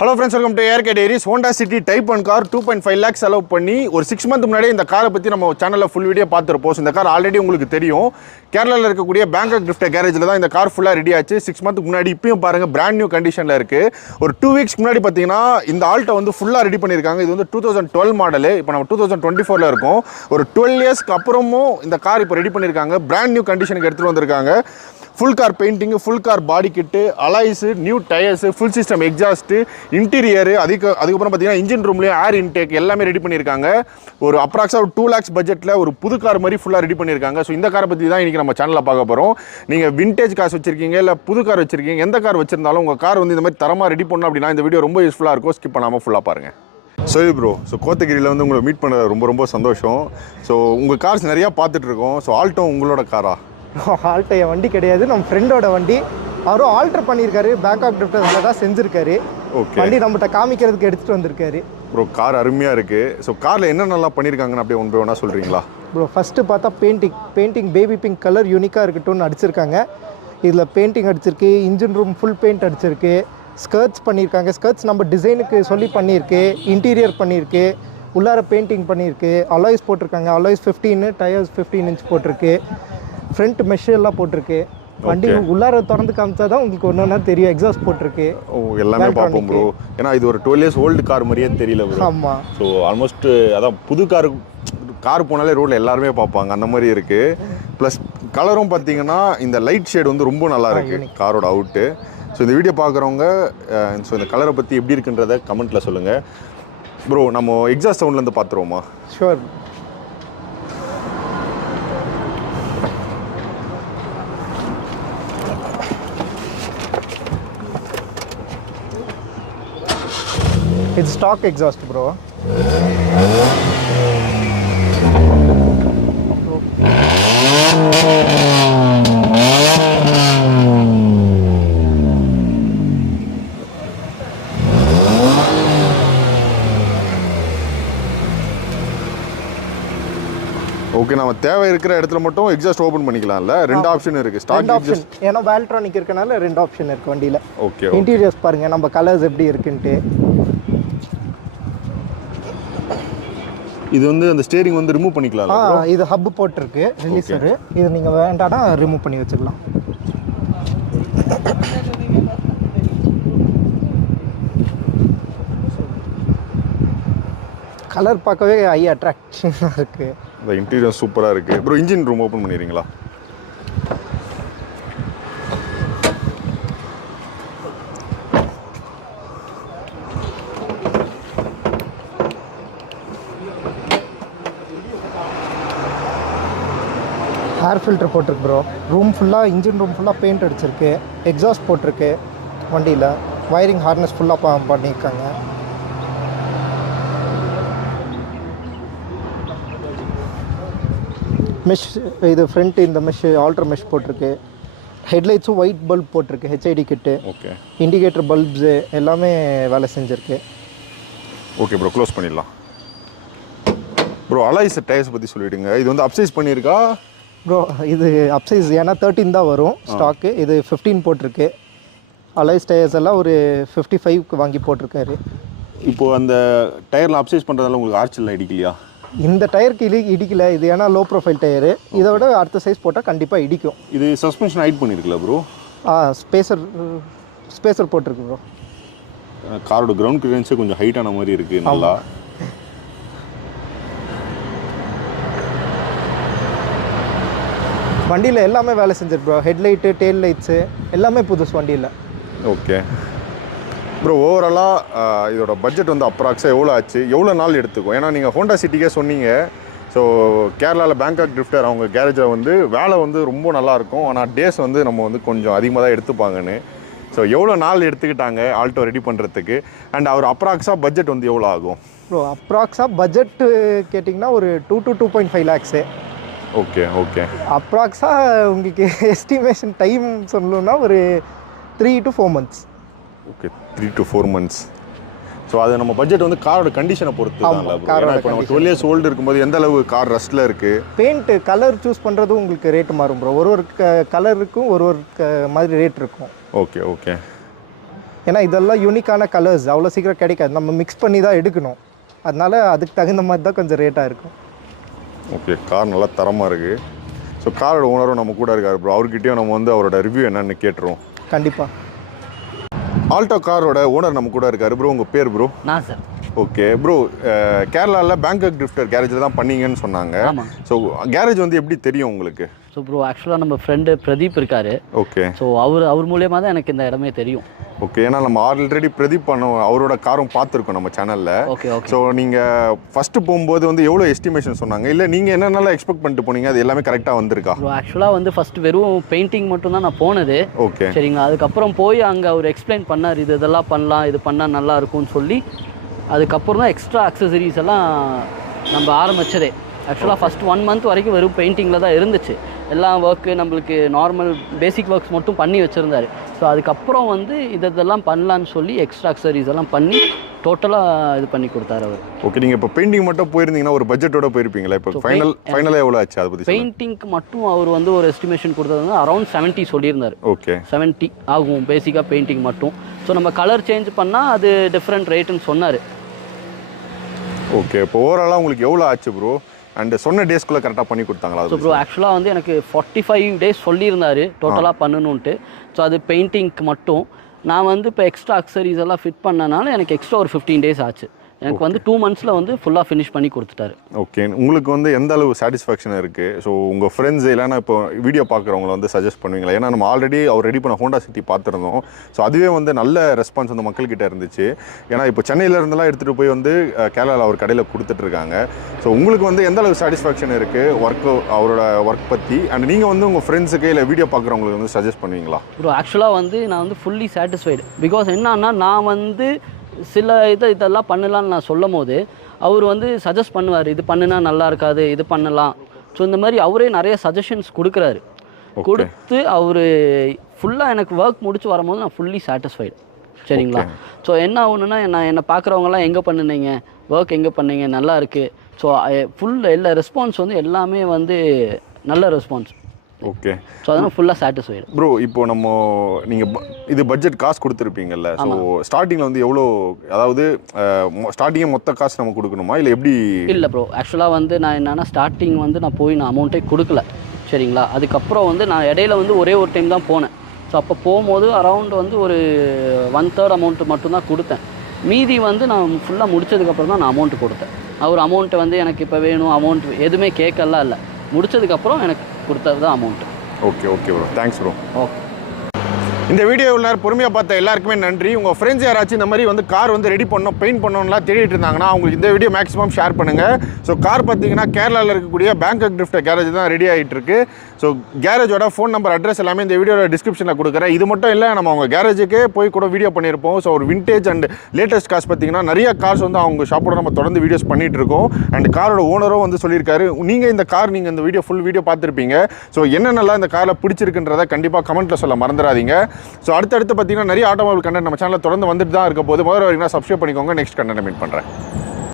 Hello friends, welcome to ARK Diaries. Honda City Type 1 car 2.5 lakhs செலவு பண்ணி ஒரு 6 month முன்னாடி இந்த காரை பத்தி நம்ம சேனல்ல ஃபுல் வீடியோ பார்த்திருப்போம். இந்த கார் ஆல்ரெடி உங்களுக்கு தெரியும். கேரளால இருக்கக்கூடிய பேங்காக் கிஃப்ட் கேரேஜ்ல தான் இந்த கார் ஃபுல்லா ரெடி ஆச்சு. 6 month முன்னாடி இப்பயும் பாருங்க பிராண்ட் நியூ கண்டிஷன்ல இருக்கு. ஒரு 2 weeks முன்னாடி பாத்தீங்கன்னா இந்த ஆல்டோ வந்து ஃபுல்லா ரெடி பண்ணிருக்காங்க. இது வந்து 2012 மாடல். இப்போ நம்ம 2024ல இருக்கோம். ஒரு 12 இயர்ஸ்க்கு அப்புறமும் இந்த கார் இப்போ ரெடி பண்ணிருக்காங்க. பிராண்ட் நியூ கண்டிஷனுக்கு எடுத்துட்டு வந்திருக்காங்க. Full car painting, full car body kit, alloys, new tires, full system exhaust, interior, அதுக்கப்புறம் பார்த்தீங்கன்னா இன்ஜின் ரூம்லேயே ஏர் இன்டேக் எல்லாமே ரெடி பண்ணியிருக்காங்க. ஒரு அப்ராக்ஸாக ஒரு 2 lakhs பட்ஜெட்டில் ஒரு புது கார் மாதிரி ஃபுல்லாக ரெடி பண்ணியிருக்காங்க. ஸோ இந்த காரை பற்றி தான் இன்றைக்கி நம்ம சேனலில் பார்க்க போகிறோம். நீங்கள் விண்டேஜ் கார் வச்சிருக்கீங்க இல்லை புது கார் வச்சிருக்கீங்க, எந்த கார் வச்சிருந்தாலும் உங்கள் கார் வந்து இந்த மாதிரி தரமாக ரெடி பண்ணணும் அப்படின்னா இந்த வீடியோ ரொம்ப யூஸ்ஃபுல்லாக இருக்கும். ஸ்கிப் பண்ணாமல் ஃபுல்லாக பாருங்கள். சரி ப்ரோ, ஸோ கோத்தகிரியில் வந்து உங்களை மீட் பண்ண ரொம்ப சந்தோஷம். ஸோ உங்கள் கார்ஸ் நிறையா பார்த்துட்ருக்கோம். ஸோ ஆல்டோ உங்களோட காரா? ஆல்டோ என் வண்டி கிடையாது, நம்ம ஃப்ரெண்டோட வண்டி. அவரும் ஆல்டர் பண்ணியிருக்காரு, பேங்காக் கிஃப்ட் தான் செஞ்சுருக்காரு. ஓகே, வண்டி நம்மகிட்ட காமிக்கிறதுக்கு எடுத்துகிட்டு வந்திருக்காரு. ப்ரோ கார் அருமையாக இருக்குது. ஸோ காரில் என்ன நல்லா பண்ணியிருக்காங்கன்னு அப்படியே ஒன்று வேணா சொல்கிறீங்களா? ப்ரோ ஃபஸ்ட்டு பார்த்தா பெயிண்டிங் பேபி பிங்க் கலர் யூனிக்காக இருக்கட்டும்னு அடிச்சிருக்காங்க. இதில் பெயிண்டிங் அடிச்சிருக்கு, இன்ஜின் ரூம் ஃபுல் பெயிண்ட் அடிச்சிருக்கு, ஸ்கர்ட்ஸ் பண்ணியிருக்காங்க. ஸ்கர்ட்ஸ் நம்ம டிசைனுக்கு சொல்லி பண்ணியிருக்கு, இன்டீரியர் பண்ணியிருக்கு, உள்ளார பெயிண்டிங் பண்ணியிருக்கு, அலாய்ஸ் போட்டிருக்காங்க. அலாய்ஸ் 15, டயர்ஸ் 15 inch போட்டிருக்கு, ஃப்ரண்ட் மெஷ் எல்லாம் போட்டிருக்கு. வண்டி உள்ளார திறந்து காமிச்சா தான் உங்களுக்கு ஒன்று தெரியும். எக்ஸாஸ்ட் போட்டிருக்கு. எல்லாமே பார்ப்போம் ப்ரோ. ஏன்னா இது ஒரு 12 years ஓல்டு கார் மாதிரியே தெரியல ப்ரோ. ஆமாம். ஸோ ஆல்மோஸ்ட் அதான் புது கார் போனாலே ரோட்டில் எல்லாருமே பார்ப்பாங்க, அந்த மாதிரி இருக்குது. ப்ளஸ் கலரும் பார்த்தீங்கன்னா இந்த லைட் ஷேட் வந்து ரொம்ப நல்லா இருக்குது காரோட அவுட்டு. ஸோ இந்த வீடியோ பார்க்குறவங்க ஸோ இந்த கலரை பற்றி எப்படி இருக்குன்றதை கமெண்ட்டில் சொல்லுங்கள். ப்ரோ நம்ம எக்ஸாஸ்ட் சவுண்ட்லேருந்து பார்த்துருவோமா? Sure. It's stock exhaust, bro. Okay, நம்ம தேவை இருக்கிற இடத்துல மட்டும் எக்ஸாஸ்ட் ஓபன் பண்ணிக்கலாம்ல. ரெண்டு ஆப்ஷன் இருக்கு. ஸ்டார்ட் ஆப்ஷன் ஏன்னா வேல்ட்ரானிக் இருக்கனால ரெண்டு ஆப்ஷன் இருக்கு வண்டியில. ஓகே, இன்டீரியர்ஸ் பாருங்க நம்ம கலர்ஸ் எப்படி இருக்குன்னு. இது வந்து அந்த ஸ்டீரிங் வந்து ரிமூவ் பண்ணிக்கலாம். இது ஹப் போட்டிருக்கு ரிலீசர். இது நீங்க வேண்டாம்னா ரிமூவ் பண்ணி வச்சுக்கலாம். கலர் பார்க்கவே ஐ அட்ராக்ஷனாக இருக்குது. இந்த இன்டீரியர் சூப்பராக இருக்குது. ப்ரோ இன்ஜின் ரூம் ஓப்பன் பண்ணிடுறீங்களா? ஏர் ஃபில்டர் போட்டிருக்கு ப்ரோ. ரூம் ஃபுல்லாக இன்ஜின் ரூம் ஃபுல்லாக பெயிண்ட் அடிச்சிருக்கு. எக்ஸாஸ்ட் போட்டிருக்கு வண்டியில். வயரிங் ஹார்னஸ் ஃபுல்லாக பண்ணியிருக்காங்க. மெஷ் இது ஃப்ரண்ட் இந்த மெஷ் ஆல்டர் மெஷ் போட்டிருக்கு. ஹெட்லைட்ஸும் ஒயிட் பல்ப் போட்டிருக்கு, ஹெச்ஐடி கிட்டு. ஓகே, இண்டிகேட்டர் பல்ப்ஸு எல்லாமே வேலை செஞ்சுருக்கு. ஓகே ப்ரோ, க்ளோஸ் பண்ணிடலாம். ப்ரோ அலாய்ஸ் டயர்ஸ் பற்றி சொல்லிவிடுங்க. இது வந்து அப்சைஸ் பண்ணியிருக்கா? ப்ரோ இது அப்சைஸ், ஏன்னா 13 தான் வரும் ஸ்டாக்கு. இது 15 போட்டிருக்கு. அலாய்ஸ் டயர்ஸ் எல்லாம் ஒரு 55க்கு வாங்கி போட்டிருக்காரு. இப்போது அந்த டயரில் அப்சைஸ் பண்ணுறதால உங்களுக்கு ஆர்ச்சல் இடிக்கலையா? இந்த டயருக்கு இடிக்கல. இது ஏன்னா லோ ப்ரொஃபைல் டயரு. இதை விட அடுத்த சைஸ் போட்டால் கண்டிப்பாக இடிக்கும். இது சஸ்பென்ஷன் ஹைட் பண்ணியிருக்கல ப்ரோ? ஸ்பேசர் போட்டிருக்கு ப்ரோ. காரோட கிரவுண்ட் கிளியரன்ஸே கொஞ்சம் ஹைட்டான மாதிரி இருக்குது. நல்லா வண்டியில் எல்லாமே வேலை செஞ்சிருக்கு ப்ரோ. ஹெட்லைட்டு, டெயில் லைட்ஸு எல்லாமே புதுசு வண்டியில். ஓகே ப்ரோ, ஓவராலாக இதோட பட்ஜெட் வந்து அப்ராக்ஸாக எவ்வளோ ஆச்சு, எவ்வளோ நாள் எடுத்துக்கும்? ஏன்னா நீங்கள் ஹோண்டா சிட்டிக்கே சொன்னீங்க. ஸோ கேரளாவில் பேங்காக் கிஃப்டர் அவங்க கேரேஜில் வந்து வேலை வந்து ரொம்ப நல்லாயிருக்கும், ஆனால் டேஸ் வந்து நம்ம வந்து கொஞ்சம் அதிகமாக தான் எடுத்துப்பாங்கன்னு. ஸோ எவ்வளோ நாள் எடுத்துக்கிட்டாங்க ஆல்டோ ரெடி பண்ணுறதுக்கு? அண்ட் அவர் அப்ராக்ஸாக பட்ஜெட் வந்து எவ்வளோ ஆகும்? ப்ரோ அப்ராக்ஸாக பட்ஜெட்டு கேட்டிங்கன்னா ஒரு 2 to 2.5 lakhs. ஓகே ஓகே, அப்ராக்ஸாக உங்களுக்கு எஸ்டிமேஷன் டைம் சொல்லணும்னா ஒரு 3 to 4 months. Okay, 3 to 4 months. So அது நம்ம பட்ஜெட் வந்து காரோட கண்டிஷனை பொறுத்து தான். இப்போ நம்ம 12 years ஓல்டு இருக்கும்போது எந்த அளவு கார் ரஸ்ட்டில் இருக்குது. பெயிண்ட் கலர் சூஸ் பண்ணுறது உங்களுக்கு ரேட்டு மாறும் ப்ரோ. ஒரு கலருக்கும் ஒரு மாதிரி ரேட் இருக்கும். Okay okay. ஏன்னா இதெல்லாம் யூனிக்கான கலர்ஸ் அவ்வளோ சீக்கிரம் கிடைக்காது, நம்ம மிக்ஸ் பண்ணி தான் எடுக்கணும். அதனால அதுக்கு தகுந்த மாதிரி தான் கொஞ்சம் ரேட்டாக இருக்கும். ஓகே, கார் நல்லா தரமாக இருக்குது. ஸோ காரோட ஓனரும் நம்ம கூட இருக்கார் ப்ரோ. அவர்கிட்டயும் நம்ம வந்து அவரோட ரிவ்யூ என்னன்னு கேட்டுருவோம். கண்டிப்பாக. ஆல்டோ காரோட ஓனர் நம்ம கூட இருக்காரு. ப்ரோ உங்கள் பேர் ப்ரோ? நான் சார். ஓகே ப்ரோ, கேரளாவில் பேங்காக் ட்ரிஃப்டர் கேரேஜில் தான் பண்ணீங்கன்னு சொன்னாங்க. ஸோ கேரேஜ் வந்து எப்படி தெரியும் உங்களுக்கு? ஸோ ப்ரோ ஆக்சுவலாக நம்ம ஃப்ரெண்டு பிரதீப் இருக்காரு. ஓகே. ஸோ அவர் மூலியமாக தான் எனக்கு இந்த இடமே தெரியும். ஓகே, ஏன்னா நம்ம ஆல்ரெடி பிரதீப் அவரோட காரும் பார்த்துருக்கோம் நம்ம சேனலில். Okay okay. ஸோ நீங்கள் ஃபஸ்ட்டு போகும்போது வந்து எவ்வளோ எஸ்டிமேஷன் சொன்னாங்க, இல்லை நீங்கள் என்னென்னலாம் எக்ஸ்பெக்ட் பண்ணிட்டு போனீங்க, அது எல்லாமே கரெக்டாக வந்திருக்கா? ப்ரோ ஆக்சுவலாக வந்து ஃபஸ்ட்டு வெறும் பெயிண்டிங் மட்டும் தான் நான் போனது. ஓகே சரிங்களா. அதுக்கப்புறம் போய் அங்கே அவர் எக்ஸ்பிளைன் பண்ணார், இதெல்லாம் பண்ணலாம், இது பண்ணால் நல்லா இருக்கும்னு சொல்லி. அதுக்கப்புறம் தான் எக்ஸ்ட்ரா அக்சசரிஸ் எல்லாம் நம்ம ஆரம்பித்ததே. ஆக்சுவலாக ஃபஸ்ட் 1 month வரைக்கும் வெறும் பெயிண்டிங்கில் தான் இருந்துச்சு. எல்லா ஒர்க்கு நம்மளுக்கு நார்மல் பேசிக் ஒர்க்ஸ் மட்டும் பண்ணி வச்சுருந்தார். ஸோ அதுக்கப்புறம் வந்து இதெல்லாம் பண்ணலான்னு சொல்லி எக்ஸ்ட்ரா அக்சசரிஸ் எல்லாம் பண்ணி டோட்டலாக இது பண்ணி கொடுத்தாரு அவர். ஓகே, நீங்கள் இப்போ பெயிண்டிங் மட்டும் போயிருந்தீங்கன்னா ஒரு பட்ஜெட்டோட போயிருப்பீங்களா? இப்போ ஃபைனலாக எவ்வளோ ஆச்சு அதை பற்றி? பெயிண்டிங்க்கு மட்டும் அவர் வந்து ஒரு எஸ்டிமேஷன் கொடுத்தது வந்து அரௌண்ட் 70 சொல்லியிருந்தார். ஓகே, 70 ஆகும் பேசிக்காக பெயிண்டிங் மட்டும். ஸோ நம்ம கலர் சேஞ்ச் பண்ணால் அது டிஃப்ரெண்ட் ரேட்டுன்னு சொன்னார். ஓகே, இப்போ ஓவராலாக உங்களுக்கு எவ்வளோ ஆச்சு ப்ரோ? அண்ட் சொன்ன டேஸ்க்குள்ளே கரெக்டாக பண்ணி கொடுத்தாங்களா? ஸோ ப்ரோ ஆக்சுவலாக வந்து எனக்கு 45 days சொல்லியிருந்தார் டோட்டலாக பண்ணணுன்ட்டு. ஸோ அது பெயிண்டிங்க்கு மட்டும். நான் வந்து இப்போ எக்ஸ்ட்ரா அக்சசரிஸ் எல்லாம் ஃபிட் பண்ணனால எனக்கு எக்ஸ்ட்ரா ஒரு 15 days ஆச்சு. எனக்கு வந்து 2 monthsல வந்து ஃபுல்லாக ஃபினிஷ் பண்ணி கொடுத்துட்டாரு. ஓகே, உங்களுக்கு வந்து எந்த அளவு சாட்டிஸ்ஃபேக்ஷன் இருக்குது? ஸோ உங்கள் ஃப்ரெண்ட்ஸ் இல்லைனா இப்போ வீடியோ பார்க்குறவங்கள வந்து சஜஸ்ட் பண்ணுவீங்களா? ஏன்னா நம்ம ஆல்ரெடி அவர் ரெடி பண்ண ஹோண்டா சிட்டி பார்த்துருந்தோம். ஸோ அதுவே வந்து நல்ல ரெஸ்பான்ஸ் வந்து மக்கள்கிட்ட இருந்துச்சு. ஏன்னா இப்போ சென்னையில் இருந்தெல்லாம் எடுத்துகிட்டு போய் வந்து கேரளாவில் அவர் கடையில் கொடுத்துட்ருக்காங்க. ஸோ உங்களுக்கு வந்து எந்த அளவு சாட்டிஸ்ஃபேக்ஷன் இருக்குது அவரோட ஒர்க் பற்றி? அண்ட் நீங்கள் வந்து உங்கள் ஃப்ரெண்ட்ஸுக்கு இல்லை வீடியோ பார்க்குறவங்களுக்கு வந்து சஜஸ்ட் பண்ணுவீங்களா? ப்ரோ ஆக்சுவலாக வந்து நான் வந்து ஃபுல்லி சாட்டிஸ்ஃபைடு. பிகாஸ் என்னன்னா நான் வந்து சில இதெல்லாம் பண்ணலான்னு நான் சொல்லும் போது அவர் வந்து சஜஸ்ட் பண்ணுவார், இது பண்ணுனா நல்லா இருக்காது, இது பண்ணலாம். ஸோ இந்த மாதிரி அவரே நிறைய சஜஷன்ஸ் கொடுக்குறாரு. கொடுத்து அவர் ஃபுல்லாக எனக்கு ஒர்க் முடிச்சு வரும்போது நான் ஃபுல்லி சாட்டிஸ்ஃபைடு. சரிங்களா. ஸோ என்ன ஆகணுன்னா என்னை பார்க்குறவங்கலாம் எங்கே பண்ணுனீங்க, ஒர்க் எங்கே பண்ணீங்க, நல்லா இருக்குது. ஸோ எல்லா ரெஸ்பான்ஸ் வந்து எல்லாமே வந்து நல்ல ரெஸ்பான்ஸ். ஓகே, ஸோ அதனால் ஃபுல்லாக சாட்டிஸ்ஃபைடு. ப்ரோ இப்போ நீங்கள் இது பட்ஜெட் காசு கொடுத்துருப்பீங்கல்ல. ஸோ ஸ்டார்டிங்கில் வந்து எவ்வளோ, அதாவது ஸ்டார்டிங்கே மொத்த காசு நம்ம கொடுக்கணுமா இல்லை எப்படி? இல்லை ப்ரோ ஆக்சுவலாக வந்து நான் என்னென்னா ஸ்டார்டிங் வந்து நான் போய் அமௌண்ட்டே கொடுக்கல. சரிங்களா. அதுக்கப்புறம் வந்து நான் இடையில வந்து ஒரே ஒரு டைம் தான் போனேன். ஸோ அப்போ போகும்போது அரௌண்ட் வந்து ஒரு 1/3 அமௌண்ட்டு மட்டும்தான் கொடுத்தேன். மீதி வந்து நான் ஃபுல்லாக முடித்ததுக்கப்புறம் தான் நான் அமௌண்ட்டு கொடுத்தேன். அவர் அமௌண்ட்டு வந்து எனக்கு இப்போ வேணும் அமௌண்ட் எதுவுமே கேட்கலாம் இல்லை, முடித்ததுக்கப்புறம் எனக்கு கொடுத்தது தான் amount. Okay okay bro, thanks bro. Okay. இந்த வீடியோ எல்லாரும் பொறுமையாக பார்த்த எல்லாருக்குமே நன்றி. உங்கள் ஃப்ரெண்ட்ஸ் யாராச்சும் இந்த மாதிரி வந்து கார் வந்து ரெடி பண்ணணும், பெயிண்ட் பண்ணணும்லாம் தேடிட்டு இருந்தாங்கன்னா அவங்களுக்கு இந்த வீடியோ மேக்ஸிமம் ஷேர் பண்ணுங்கள். ஸோ கார் பார்த்தீங்கன்னா கேரளாவில் இருக்கக்கூடிய பேங்காக் ட்ரிஃப்டர் கேரேஜ் தான் ரெடி ஆகிட்டு இருக்கு. ஸோ கேரேஜோட ஃபோன் நம்பர் அட்ரஸ் எல்லாமே இந்த வீடியோட டிஸ்கிரிப்ஷனில் கொடுக்குறேன். இது மட்டும் இல்லை, நம்ம அவங்க கேரேஜுக்கே போய் கூட வீடியோ பண்ணியிருப்போம். ஸோ ஒரு விண்டேஜ் அண்ட் லேட்டஸ்ட் கார்ஸ் பார்த்தீங்கன்னா நிறைய கார்ஸ் வந்து அவங்க ஷாப்போட நம்ம தொடர்ந்து வீடியோஸ் பண்ணிட்டு இருக்கோம். அண்ட் காரோட ஓனரும் வந்து சொல்லியிருக்காரு, நீங்கள் இந்த வீடியோ ஃபுல் வீடியோ பார்த்துருப்பீங்க. ஸோ என்னென்னலாம் இந்த காரில் பிடிச்சிருக்குன்றதை கண்டிப்பாக கமெண்ட்டில் சொல்ல மறந்துடாதீங்க. ஸோ அடுத்தடுத்து பார்த்தீங்கன்னா நிறைய ஆட்டோமொபைல் கண்டென்ட் நம்ம சேனலில் தொடர்ந்து வந்துட்டு தான் இருக்க போது. முதல்ல வரைக்கும் சப்ஸ்கிரைப் பண்ணிக்கோங்க. நெக்ஸ்ட் கண்டென்ட் மீட் பண்ணுறேன்.